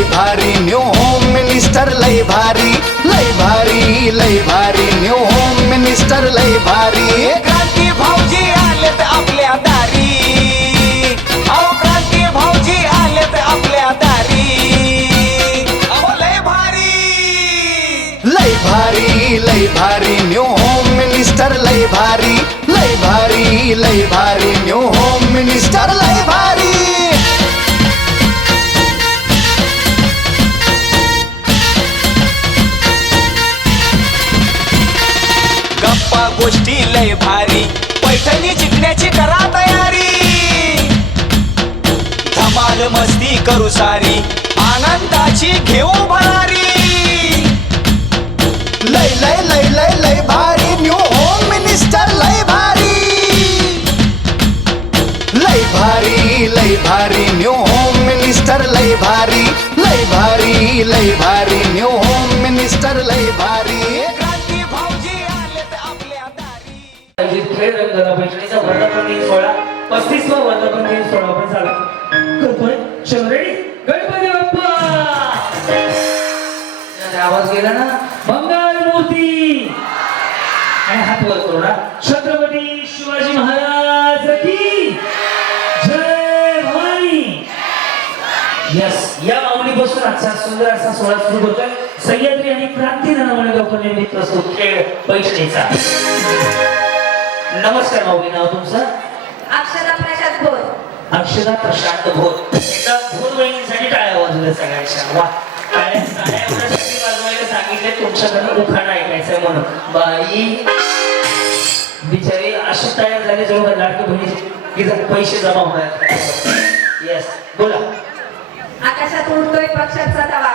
लय भारी new home minister लय भारी लय भारी लय भारी न्यू होम मिनिस्टर लय भारी क्रांती भाऊजी आलेत आपल्या दारी अहो क्रांती भाऊजी आलेत आपल्या दारी अहो लय भारी लय भारी न्यू होम मिनिस्टर लय भारी लय भारी लय भारी न्यू होम मिनिस्टर लय भारी गप्पा गोष्टी लय भारी पैठणी जिंकण्याची करा तयारी धमाल मस्ती करू सारी आनंदाची घेऊ भरारी लय लय लय लय लय भारी न्यू होम मिनिस्टर लय भारी लय भारी न्यू होम मिनिस्टर लय भारी लय भारी न्यू होम मिनिस्टर लय भारी क्रांती भाऊजी आलेत आपल्या दारी खेळ रंगला पैठणीचा वर्धापन दिन सोहळा 35वा वर्धापन दिन सोहळा आपण झाला करतोय. चल रेडी गणपती बाप्पा आवाज गेला ना मंगल मूर्ती आणि हात वर करू ना छत्रपती शिवाजी महाराज की जय भवानी. यस या माऊलीपासून आजचा सुंदर असा सोहळा सुरू होतोय. सह्याद्री आणि क्रांती नावाने लोकनिर्मित प्रस्तुत खेळ पैठणीचा. नमस्कार माऊली, नाव तुमचं? अक्षरा प्रशांत भोर. अक्षरा प्रशांत भोर. एकदा भोर वहिनीसाठी टाळ्या वाजवल्या सगळ्यांच्या. वा टाळ्या एवढ्यासाठी वाजवायला सांगितले तुमच्याकडनं उखाणा ऐकायचंय म्हणून. बाई बिचारी अशी तयार झाली जवळ लाडकी बहिणीचे की पैसे जमा होणार. येस बोला. आकाशात उडतोय पक्षाचा तवा.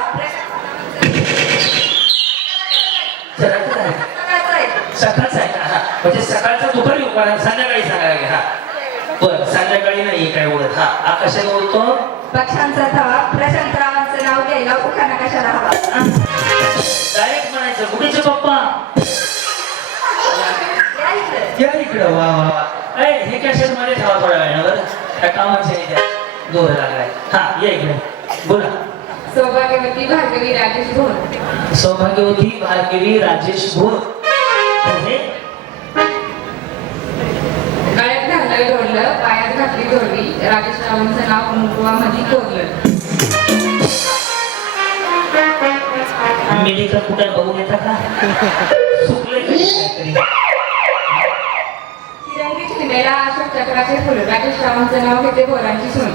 सकाळचा आहे का? हा म्हणजे सकाळचा दुपारी उपारा संध्याकाळी सांगायला. हा बरं संध्याकाळी नाही काय ओळख. हा आकाशात बोलतो पक्षांचा तवा. प्रशांत रावांचं नाव घ्यायला उखाणा कशाला हवा? डायरेक्ट म्हणायचं गुडीचे पप्पा या इकडं. वा वा वा. हे कॅशेट मध्ये ठेवा थोड्या वेळावर. त्या कामाचे जोर लागलाय. हा या इकडे बोला. सौभाग्यवती भार्गवी राजेश भोर. सौभाग्यवती भार्गवी राजेश भोर. गळ्यात घातलं ढोललं, पायात घातली ढोली. राजेश रावांचं नाव मुकुवामध्ये कोरलं. मेडिकल कुठे बघून येता का? सुकले तिरंगी चिन्हेला अशोक चक्राचे फुल. राजेश रावांचं नाव घेते भोरांची सून.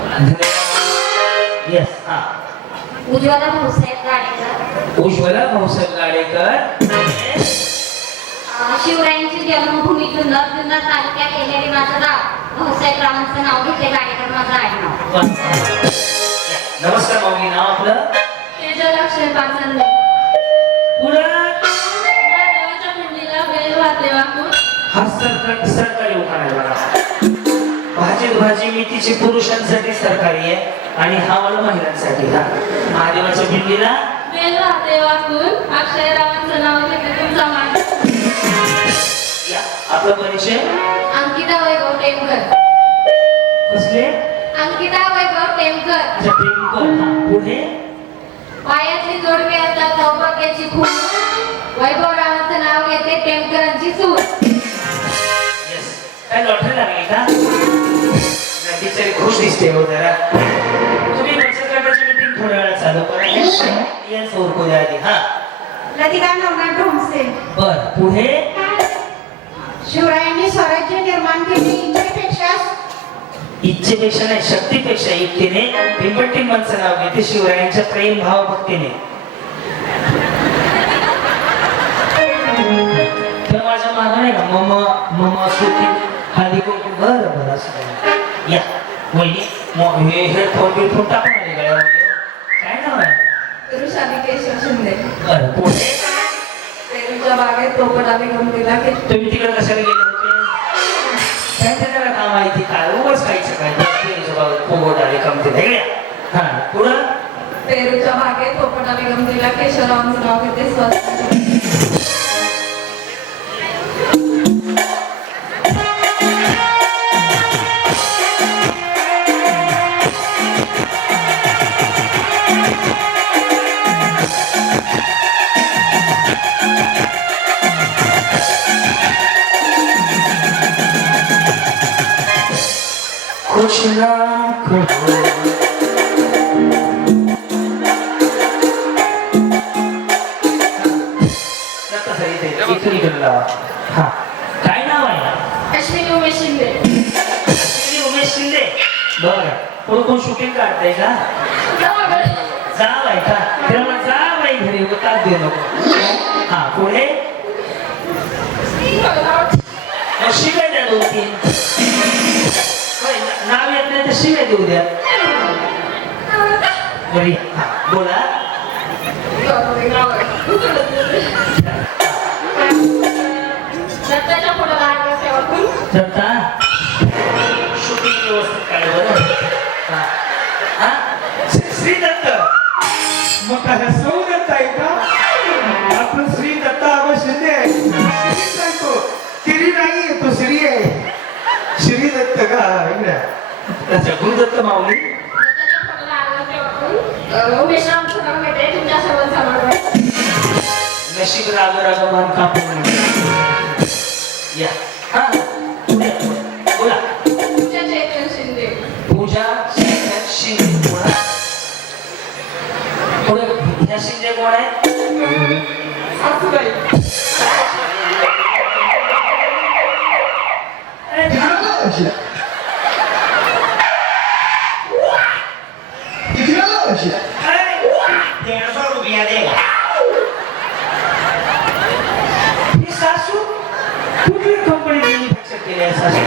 येस. हा उज्ज्वला भाऊसाहेब गाडेकर. उज्ज्वला भाऊसाहेब गाडेकर. शिवरायांची जन्मभूमी जुन्नर. जुन्नर तालुक्यात येणारी माझं गाव. भाऊसाहेब रावांचं नाव घेते गाडेकर माझं आहे नाव. नमस्कार माऊली, नाव आपलं? तेजल अक्षय पाचंदे. देवाच्या पिंडीला बेल वाजले वाकून. हा सरकारी उखाणा आहे बघा. भाजी मेथीची पुरुषांसाठी सरकारी आहे आणि हा वाला महिलांसाठी. हा महादेवाच्या पिंडीला बेल वाजले वाकून. अक्षय रावांचं नाव घेते तुमचा मान. या आपला परिचय? अंकिता वैभव टेमकर. कसले? अंकिता वैभव टेमकर. अच्छा टेमकर. हा पुढे? पायातली जोडवी आता सौभाग्याची खून. वैभव रावांचं नाव घेते टेमकरांची सून. येस. काय लॉटरी लागली का? बिचारी खुश दिसते हो जरा. तुम्ही बचत गटाची मीटिंग थोड्या वेळा चालू करा. येस ओळखू द्या आधी. हा लतिका नवनाथ ढोमसे. बर पुढे? शिवरायांनी स्वराज्य निर्माण केले इच्छेपेक्षा नाही शक्तीपेक्षा युक्तीने पिंपळटिंबांचं नाव घेते शिवरायांच्या प्रेम भाव भक्तीने. तर माझ्या मागं नाही का मम मम सुखी हळदी कुंकू. बरं बरं असं या वहिनी हे हेडफोन बिडफोन टाकून आले गळ्यामध्ये. काय नाव आहे? ऋषाली केशव शिंदे. बरं पुढे? पेरूच्या बागेत पोपट आम्ही गमतीला घेतली. तुम्ही तिकडे कशाला गेले होते? काय त्याला काम माहिती काय उगाच खायचं काय? पोपट आले कमते वेगळ्या. हा पुढं? पेरूच्या बागेत पोपट आम्ही गमतीला केशवरावांचं नाव घेते स्वतः. कुछ ना कहो हा काय नाव आहे अश्विनी उमेश शिंदे. अश्विनी उमेश शिंदे बरं पुढे कोण शूटिंग काढताय का जाव आहे का तेव्हा जाव आहे घरी उतार दे नको हा पुढे मग शिवाय द्या 2-3 नाव येत नाही तर शिवाय देऊ द्या बरी हा बोला दत्ताच्या फोटोला हात ठेवा तुम्ही. दत्ता शूटिंग व्यवस्थित काढ बरं हा हा श्री दत्त मग काय सौ दत्त आहे का आपण श्री दत्ता आबा शिंदे आहे श्रीच आहे तो तिरी नाही आहे तो श्री आहे श्री दत्त का इकडे त्याच्या गुरुदत्त माऊली दत्ताच्या फोटोला हात ठेवा तुम्ही. उमेश रामचंद्र भेटे तुमच्या सर्वांसमोर. नशीब राग राग मान कापून या हा पुढे बोला तुमच्या चैतन्य शिंदे. पूजा शिंदे बोला पुढे ह्या शिंदे कोण आहे सासूबाई. अरे थांब. अरे 150 रुपया देगा ही सासू कुठली कंपनी मॅन्युफॅक्चर केली आहे सासू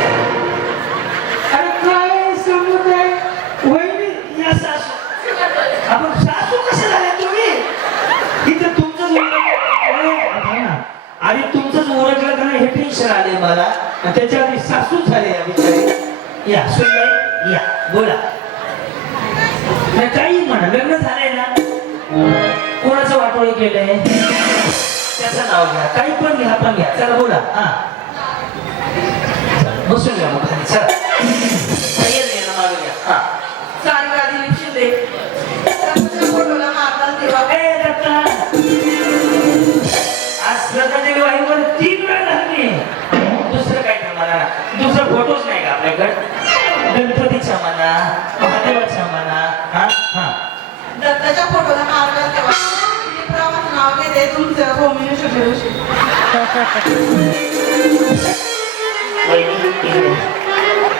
अरे काय समजत आहे वहिनी या सासू आपण सासू कसे झाले तुम्ही इथं तुमचंच आणि तुमचंच ओळखलं का नाही हे टेन्शन आले मला आणि त्याच्या आधी सासूच झाले या बिचारी या सुनबाई या बोला नाही, काही म्हणा लग्न झालंय ना कोणाचं वाटोळे केलंय त्याचं नाव घ्या काही पण घ्या पण घ्या चला बोला हा बसून घ्या मग खाली चला सगळेच घ्या ना मागं घ्या हा सारिका दिलीप शिंदे. दत्ताच्या फोटोला हातात ठेवा. ए दत्ता आज श्रद्धादेवी वाहिनीवर 3 वेळा लागली दुसरं काय नाही म्हणा दुसरा फोटोच नाही का आपल्याकडे गणपतीच्या म्हणा महादेवाच्या म्हणा हा हा दत्ताच्या फोटोला हातात ठेवा. दिलीपरावांचं नाव घेते तुमचं होमिओ शुश्रूषी.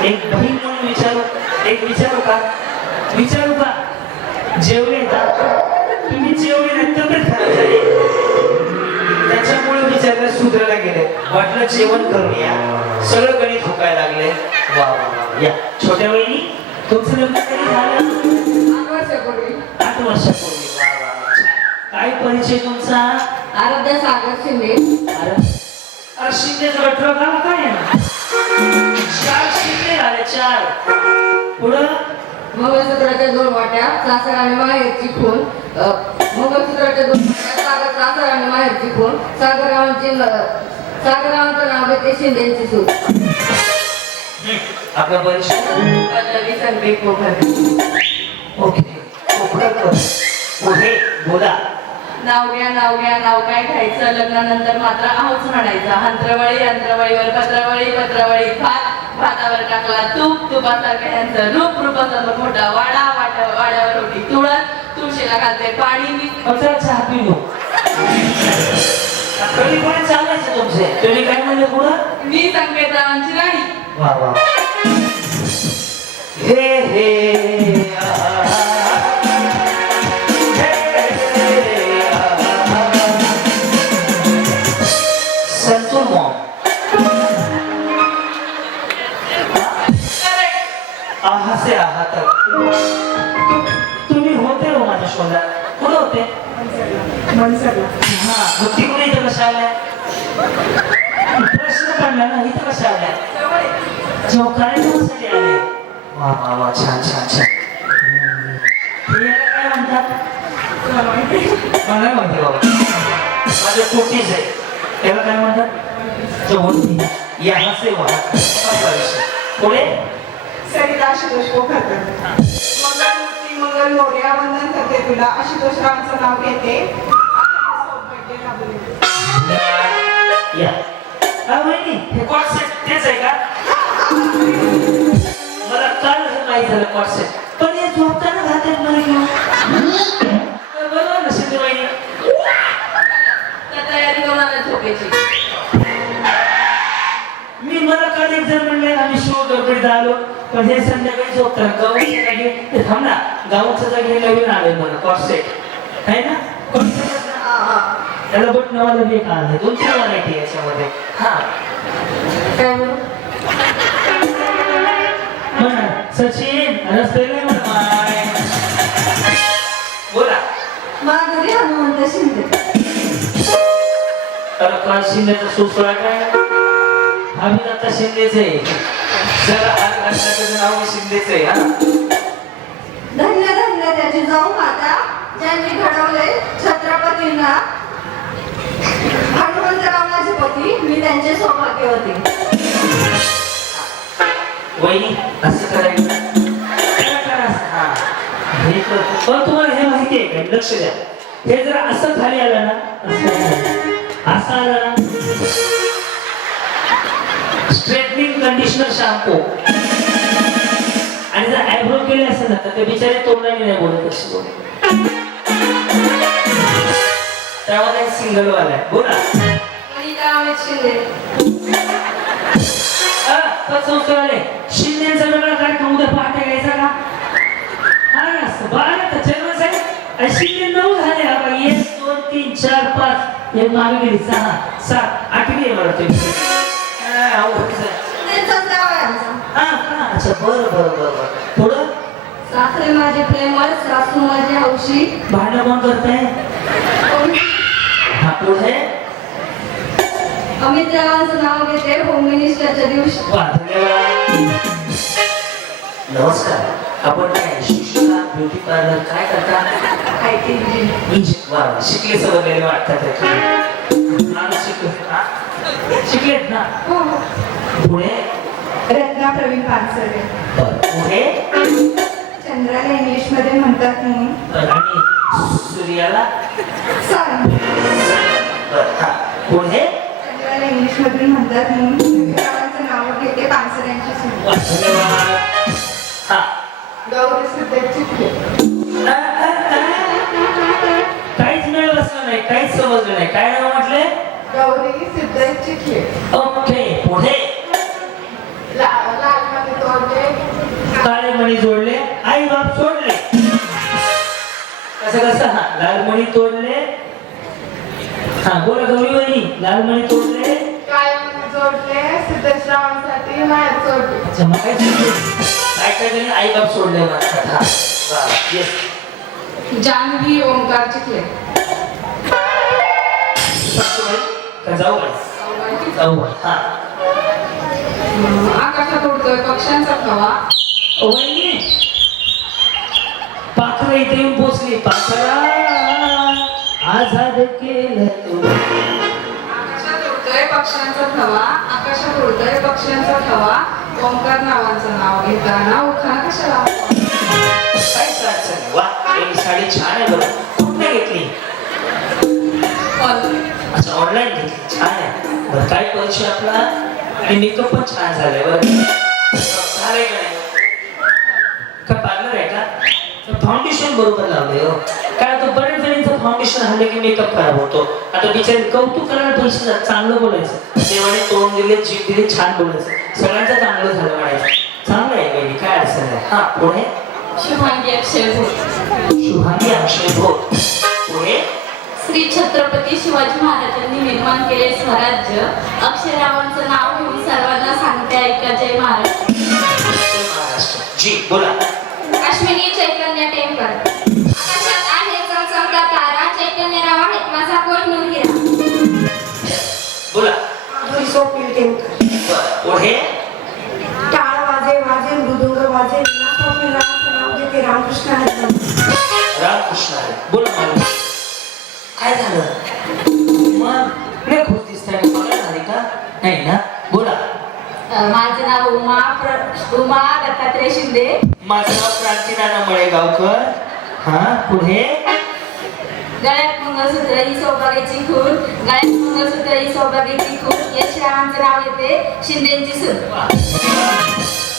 एक बहीण म्हणून विचारू का जेवले का तुम्ही जेवले नाही तब्येत खराब झाली त्याच्यामुळे विचारलं सुधरायला गेले वाटलं जेवण करूया सगळं गणित हुकायला लागले वा वा वा. या छोट्या वहिनी तुमचं लग्न कधी झालं 8 वर्षापूर्वी. 8 वर्षापूर्वी वा वा वा. काय परिचय तुमचा आराध्या सागर शिंदे. अरे शिंदेचं गट्र गाव काय आहे ना 4 शिंदे झाले 4 पुढं मंगळसूत्राच्या 2 वाट्या सासर आणि माहेरची खून. मंगळसूत्राच्या 2 वाट्या सासर आणि माहेरची खून. सागररावांचं नाव आहे ते शिंदेची सूत. आपला परिचय पल्लवी संदीप पोखर. ओके पुढे बोला नाव घ्या नाव काय घ्यायचं लग्नानंतर मात्र आहोच म्हणायचं. अंतरवळीवर पत्रवळी भातावर टाकला तुपासारखं ह्यांचं रूपासारखं मोठा वाड्यावर होती तुळशीला घालते पाणी चहा पिलो कधी पण चालायचं तुमचे तुम्ही काय म्हणले पुढं मी संकेतरावांची राणी. वा वा हे संतूर मॉम आहासे आहात तुम्ही होते हो माझ्या शोधात कुठं होते हा मग तिकडे इथं कशा आल्या प्रश्न पडला ना इथं कशा आल्या जेव्हा कार्यक्रमासाठी आले वा वा वा छान छान छान याला काय म्हणतात मला माहिती बाबा माझ्या पोटीच आहे याला काय म्हणतात चौथी यहाँ से वहाँ पुढे सरिता आशुतोष पोखरकर. मंगलमूर्ती मंगल मोर्या वंदन करते तुला आशुतोष रावांचं नाव घेते. या वहिनी हे कॉन्सेप्ट तेच आहे का मला काल माहीत झालं कॉन्सेप्ट. पण हे झोपताना घालतात मला घेऊन. तर बरोबर ना शिंदेबाई? त्या तयारी कोणाला झोपायची? मी मला कधी एक जण म्हणले आम्ही शो गडबडीत आलो, पण हे संध्याकाळी झोपतात गाऊच्या जागी. ते थांब ना, गाऊच्या जागी नवीन आले मला कॉन्सेप्ट आहे ना. त्याला बट नवाला बी एक आलं, 2-3 व्हरायटी याच्यामध्ये. हा काय म्हणू? म्हणा सचिन रस्ते नाही म्हणा. बोला. माझ्या घरी हनुमंत शिंदे. तर का शिंदेचा सुसळा काय? आम्ही आता शिंदेच आहे. जरा हात घातल्याचं नाव शिंदेच आहे. हा धन्य धन्य त्याची जाऊ माता ज्यांनी घडवले छत्रपतींना. हनुमंतराव माझे पती, मी त्यांचे सौभाग्यवती. वहिनी असं करायचं. काय करा? हा हे करतो. पण तुम्हाला हे माहिती आहे का? लक्ष द्या. हे जर असं खाली आलं ना, असं आलं ना, स्ट्रेटनिंग कंडिशनर शॅम्पू, आणि जर आयब्रो केले असेल ना, तर ते बिचारे तोंडाने नाही बोलत अशी बोल. त्यामध्ये सिंगल वाला आहे. बोला. वनिता अमित शिंदे. संस्काराले शिंदेचा वेगळा कार्यक्रम उद्या पहाटे घ्यायचा का? हा 12 तर जन्मच आहे. आणि शिंदे 9 झाले. हा बघ 1 2 3 4 5 एक मागे गेली 6 7 8वी आहे मला तुम्ही. त्यांचाच नाव आहे आमचा. हा अच्छा बरं. पुढं सासरे माझे प्रेमळ, सासू माझी हौशी. भांडण कोण करताय? हा पुढे अमित रावांचं नाव घेते होम मिनिस्टरच्या दिवशी. वा धन्यवाद. नमस्कार. आपण काय शिक्षिका, ब्युटी पार्लर काय करता? IT engineer. वा शिकले सवरलेले वाटतात. शिकलेत ना. हो हो. पुढे रत्ना प्रवीण पानसरे. पुढे चंद्राला इंग्लिश मध्ये म्हणतात म्हणून. आणि सूर्याला सन. हा पुढे चंद्राला इंग्लिश मध्ये म्हणतात म्हणून रावांचं नाव घेते पानसऱ्यांची सून. वा धन्यवाद. हा गौरी सिद्धेची काहीच मिळ बसलं नाही, काहीच समजलं नाही. काय नाव म्हटले? गौरी सिद्धेची खेळ. ओके. पुढे लालमध्ये तोडले. काळे मणी जोडले, आई बाप सोडले. कसं हा लालमणी तोडले. हा बोला गौरी वहिनी. लालमणी तोडले, काळ्यामध्ये जोडले. सिद्धेश्वरांसाठी माहेर सोडले. अच्छा मग काय जणी आई बाप सोडले म्हणतात. हा वा येस. जान्हवी ओंकार चिखले. का जाऊ जाऊ. हा आकाशात उडतोय पक्ष्यांचा थवा. वहिनी पाखरं इथे येऊन पोचली. पाखरा आझाद केलं तू. आकाशात उडतोय पक्ष्यांचा थवा. आकाशात उडतोय पक्ष्यांचा थवा. ओंकार नावाचं नाव घेताना उखाणा कशाला? काय अडचण? वा ही साडी छान आहे बरं. कुठे घेतली? अच्छा ऑनलाईन घेतली. छान आहे बरं. काय परिचय आपला? आणि मेकअप पण छान झालाय बरं. झालंय का नाही? का पार्लर आहे का? फाउंडेशन बरोबर लावलंय हो. काय होतं बरेच जणींचं फाउंडेशन हल्ले की मेकअप खराब होतो. आता बिचारी कौतुक करायला पैसे जात. चांगलं बोलायचं. देवाने तोंड दिले, जीभ दिली, छान बोलायचं. सगळ्यांचं चांगलं झालं म्हणायचं. चांगलं आहे बेबी, काय असेल नाही. हा पुढे शुभांगी अक्षय भोट. शुभांगी अक्षय भोट. पुढे श्री छत्रपती शिवाजी महाराजांनी निर्माण केले स्वराज्य. अक्षयरावांचं नाव घेऊन सर्वांना सांगते ऐका जय महाराष्ट्र. महाराष्ट्र. जी बोला. अश्विनी चैतन्य टेमकर. आकाशात आहे चमचमता तारा. चैतन्यराव आहेत माझा कोहिनूर हिरा. बोला. माधुरी स्वप्नील टेमकर. पुढे टाळ वाजे वाजे मृदुंग वाजे. वीणा स्वप्नील रावांचं नाव घेते रामकृष्ण हरी. रामकृष्ण हरी. बोला मला काय झालं? मग नाही खुश दिसताय. मला झाली का? नाही ना. बोला. माझं नाव उमा दत्तात्रय शिंदे. माझं नाव क्रांतीनाना मळेगावकर. हा पुढे गळ्यात मंगळसूत्र ही सौभाग्याची खून. गळ्यात मंगळसूत्र ही सौभाग्याची खून. यशरावांचं नाव येते शिंदेची सून.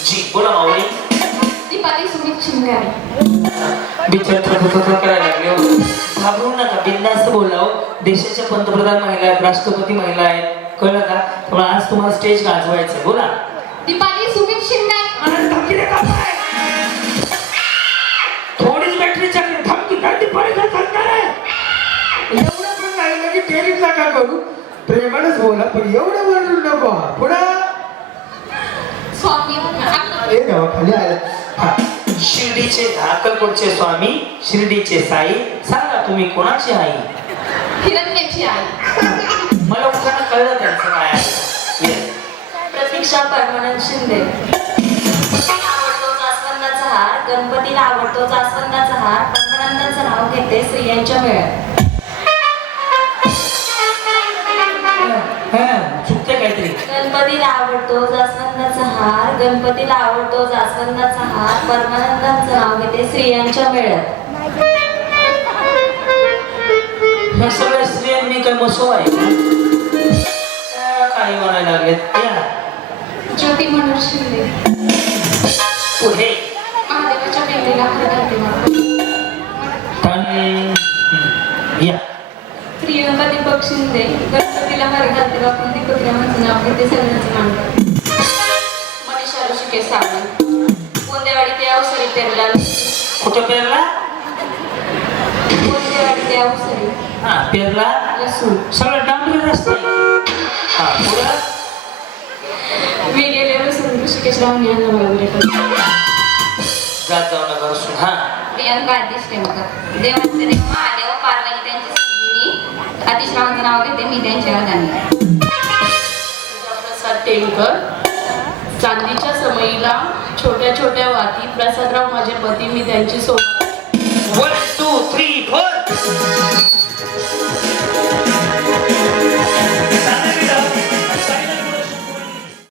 जी बोला माऊली. दीपाली सुमित शिंगारे. विचार करायला लागले हो. घाबरू नका, बिनधास्त बोलाव. देशाच्या पंतप्रधान महिला आहेत, राष्ट्रपती महिला आहेत, कळलं का? त्यामुळे आज तुम्हाला स्टेज गाजवायचं. बोला. दीपाली सुमित शिंगारे. थोडीच बॅटरी चालली, धमकी धमकी परिसर सरकार आहे. एवढं पण नाही ना की टेरिंग नका करू, प्रेमानच बोला, पण एवढं बोलू नको. पुढे स्वामी ए गावा खाली आलं. हा. शिर्डीचे अक्कलकोटचे स्वामी, शिर्डीचे साई. सांगा तुम्ही कोणाची आई? हिरण्याची आई. मला उठाणं कळलं त्यांचं काय आहे. Yes. प्रतीक्षा परमानंद शिंदे. आवडतो जास्वंदाचा हार, गणपतीला आवडतो जास्वंदाचा हार, परमानंदाचं नाव घेते स्त्रियांच्या मेळ्यात. हा, चुकते काहीतरी. गणपतीला आवडतो जास्वंदाचा हार, गणपतीला आवडतो जास्वंदाचा हार, परमानंदाचं नाव घेते स्त्रियांच्या मेळ्यात. ह्या सगळ्या स्त्रियांनी काय मसो आहे का? काही म्हणायला लागलेत त्या. ज्योती मनोज शिंदे. पुढे महादेवाच्या पिंडीला हार घालते माता. या. प्रियंका दीपक शिंदे. गणपतीला हार घालते बापून दीपक रामांचं नाव घेते सगळ्यांचं मानतात. मनीषा ऋषिकेश सावंत. गोंदेवाडी ते अवसरी पेरला. कुठं पेरला? गोंदेवाडी ते अवसरी हा, पेरला. लसूण. सगळं डांबरी रस्ते. हा, पुढं मी गेले लसूण ऋषिकेश रावणी यांना वगैरे जात जाऊ नका रसून. हा, प्रियंका आतिश टेमकर. देवांचे देव महादेव, पार्वती त्यांची संगिनी, आतिश रावांचं नाव घेते मी त्यांच्या वरदानी. प्रसाद टेमकर. चांदीच्या समयीला छोट्या छोट्या वाती, प्रसादराव माझे पती, मी त्यांची सोबत. 1 2 3 4.